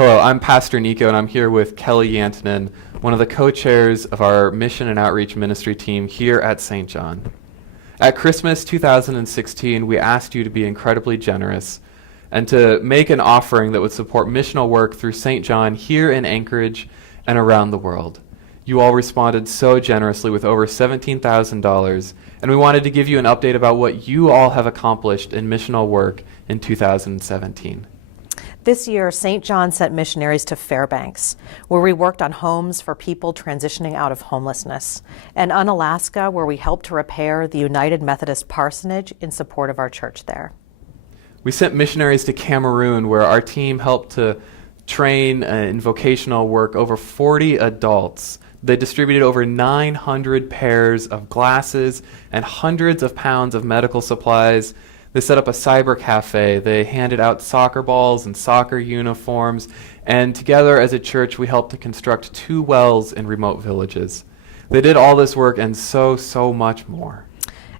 Hello, I'm Pastor Nico, and I'm here with Kelly Jantunen, one of the co-chairs of our Mission and Outreach Ministry team here at St. John. At Christmas 2016, we asked you to be incredibly generous and to make an offering that would support missional work through St. John here in Anchorage and around the world. You all responded so generously with over $17,000, and we wanted to give you an update about what you all have accomplished in missional work in 2017. This year, St. John sent missionaries to Fairbanks, where we worked on homes for people transitioning out of homelessness, and Unalaska, where we helped to repair the United Methodist Parsonage in support of our church there. We sent missionaries to Cameroon, where our team helped to train in vocational work over 40 adults. They distributed over 900 pairs of glasses and hundreds of pounds of medical supplies. They set up a cyber cafe. They handed out soccer balls and soccer uniforms. And together as a church, we helped to construct 2 wells in remote villages. They did all this work and so much more.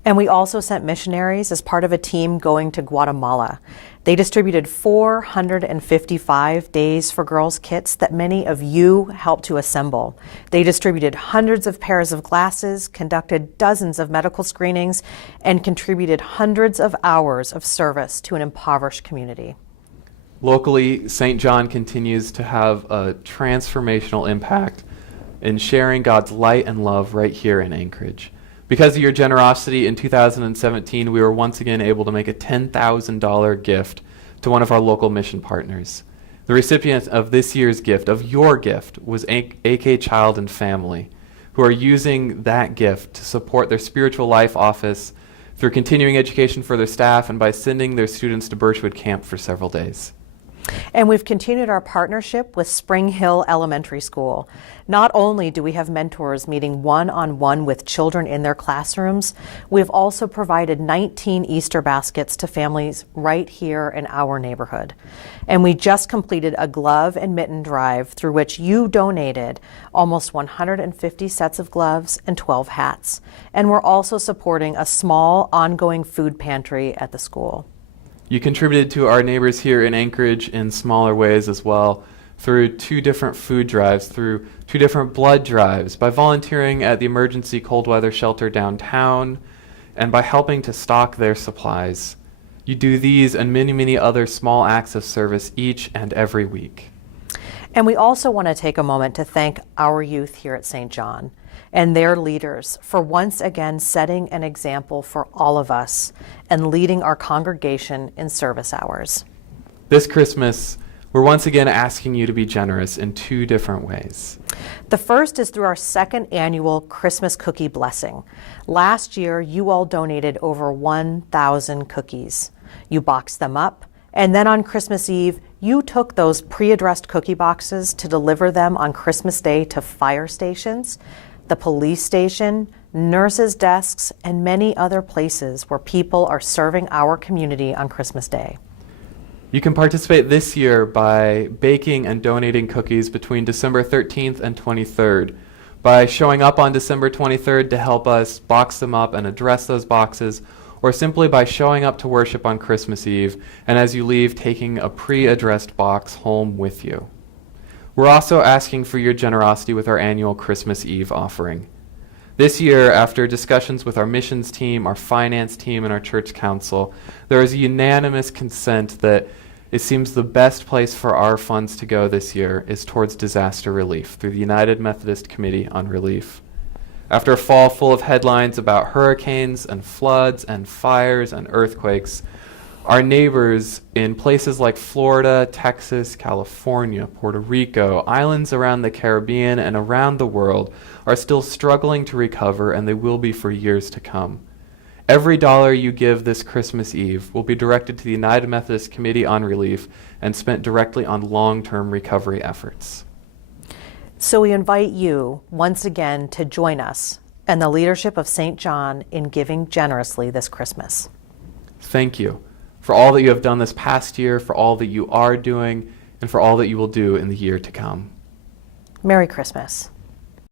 And we also sent missionaries as part of a team going to Guatemala. They distributed 455 Days for Girls kits that many of you helped to assemble. They distributed hundreds of pairs of glasses, conducted dozens of medical screenings, and contributed hundreds of hours of service to an impoverished community. Locally, St. John continues to have a transformational impact in sharing God's light and love right here in Anchorage. Because of your generosity in 2017, we were once again able to make a $10,000 gift to one of our local mission partners. The recipient of this year's gift, of your gift, was AK Child and Family, who are using that gift to support their spiritual life office through continuing education for their staff and by sending their students to Birchwood Camp for several days. And we've continued our partnership with Spring Hill Elementary School. Not only do we have mentors meeting one-on-one with children in their classrooms, we have also provided 19 Easter baskets to families right here in our neighborhood. And we just completed a glove and mitten drive through which you donated almost 150 sets of gloves and 12 hats. And we're also supporting a small ongoing food pantry at the school. You contributed to our neighbors here in Anchorage in smaller ways as well, through 2 different food drives, through 2 different blood drives, by volunteering at the emergency cold weather shelter downtown, and by helping to stock their supplies. You do these and many other small acts of service each and every week. And we also want to take a moment to thank our youth here at St. John and their leaders for once again setting an example for all of us and leading our congregation in service hours. This Christmas, we're once again asking you to be generous in 2 different ways. The first is through our 2nd annual Christmas cookie blessing. Last year, you all donated over 1,000 cookies. You boxed them up, and then on Christmas Eve, you took those pre-addressed cookie boxes to deliver them on Christmas Day to fire stations, the police station, nurses' desks, and many other places where people are serving our community on Christmas Day. You can participate this year by baking and donating cookies between December 13th and 23rd, by showing up on December 23rd to help us box them up and address those boxes, or simply by showing up to worship on Christmas Eve, and as you leave, taking a pre-addressed box home with you. We're also asking for your generosity with our annual Christmas Eve offering. This year, after discussions with our missions team, our finance team, and our church council, there is a unanimous consent that it seems the best place for our funds to go this year is towards disaster relief through the United Methodist Committee on Relief. After a fall full of headlines about hurricanes and floods and fires and earthquakes, our neighbors in places like Florida, Texas, California, Puerto Rico, islands around the Caribbean and around the world are still struggling to recover, and they will be for years to come. Every dollar you give this Christmas Eve will be directed to the United Methodist Committee on Relief and spent directly on long-term recovery efforts. So we invite you once again to join us and the leadership of St. John in giving generously this Christmas. Thank you for all that you have done this past year, for all that you are doing, and for all that you will do in the year to come. Merry Christmas.